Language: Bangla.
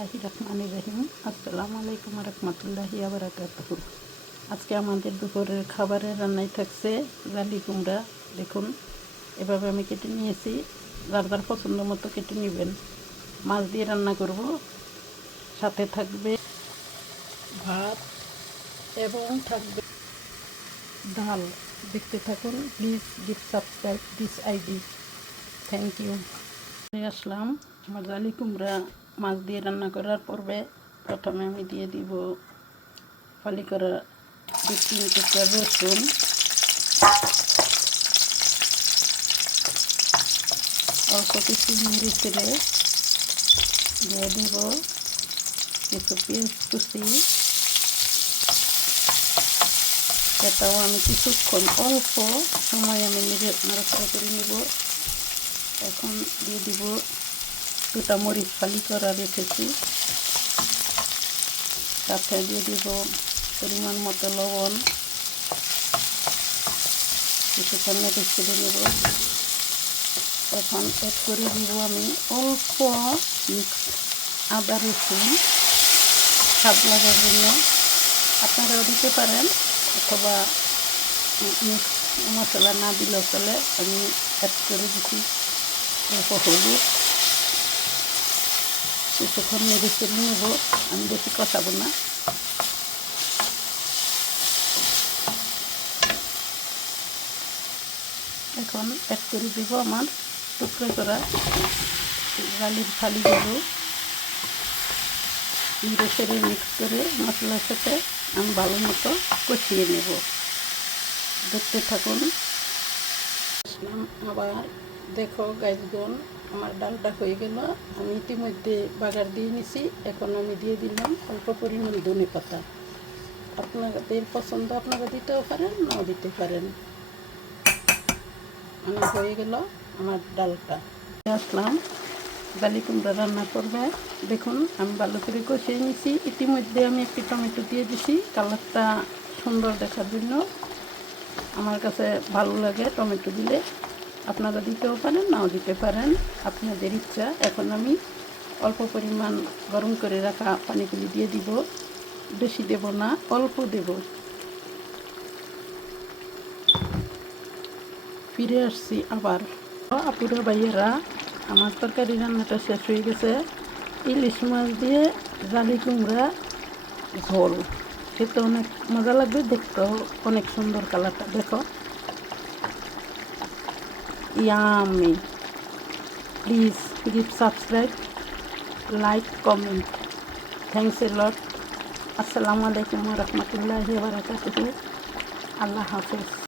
বিসমিল্লাহি রহমান রহিম। আসসালামু আলাইকুম রহমতুল্লাহি আবরাকাতুহু আজকে আমাদের দুপুরের খাবারের রান্নায় থাকছে জালি কুমড়া। দেখুন, এভাবে আমি কেটে নিয়েছি। যার পছন্দ মতো কেটে নেবেন। মাছ দিয়ে রান্না করব। সাথে থাকবে ভাত এবং থাকবে ডাল। দেখতে থাকুন please give subscribe this ID thank you আসলাম আমার জালি কুমড়া মাছ দিয়ে রান্না করার পূর্বে প্রথমে আমি দিয়ে দিব ফালি করা দু তিন টুকরা রসুন অল্প কিছু মুড়ি ছেড়ে দিয়ে দিব কিছু পেঁয়াজ কুচি এটাও আমি কিছুক্ষণ অল্প সময় আমি নিজে নাড়াচাড়া করে নেব এখন দিয়ে দিব দুটা মরিচ ফালি করা রেখেছি। সাথে দিয়ে দিব পরিমাণ মতো লবণ। কিছুক্ষণ নেড়ে ছেড়ে নেব। এখন অ্যাড করে দিব আমি অল্প আদা রসুন স্বাদ লাগার জন্য। আপনারাও দিতে পারেন অথবা মশলা না দিলেও চলে। আমি অ্যাড করে দিচ্ছি অল্প হলুদ। কিছুক্ষণ নেড়ে চেড়ে নেব, আমি বেশি কষাবো না। এখন অ্যাড করে দেবো আমার টুকরো করা গালির ফালিগুলো। নেড়ে চেড়ে মিক্স করে মশলার সাথে আমি ভালো মতো কষিয়ে নেব। দেখতে থাকুন। আবার দেখো গাইজগণ আমার ডালটা হয়ে গেল। আমি ইতিমধ্যে বাগার দিয়ে নিছি। এখন আমি দিয়ে দিলাম অল্প পরিমাণ ধনে পাতা। আপনাদের পছন্দ আপনারা দিতেও পারেন, নাও দিতে পারেন। আমার হয়ে গেল আমার ডালটা। আসলাম। বালি কুমড়া রান্না করবে। দেখুন, আমি ভালো করে কষিয়ে নিছি। ইতিমধ্যে আমি একটি টমেটো দিয়ে দিছি। কালারটা সুন্দর দেখার জন্য। আমার কাছে ভালো লাগে টমেটো দিলে। আপনারা দিতেও পারেন, নাও দিতে পারেন। আপনাদের ইচ্ছা, এখন আমি অল্প পরিমাণ গরম করে রাখা পানিগুলি দিয়ে দিব। বেশি দেব না, অল্প দেব। ফিরে আসছি আবার। আপুরা, ভাইয়েরা, আমার তরকারি রান্নাটা শেষ হয়ে গেছে। ইলিশ মাছ দিয়ে জালি কুমড়া, ঝোল। খেতে অনেক মজা লাগবে, দেখতেও অনেক সুন্দর কালারটা, দেখো। Yummy please give subscribe like comment thanks a lot assalamu alaikum wa rahmatullahi wa barakatuh allah hafiz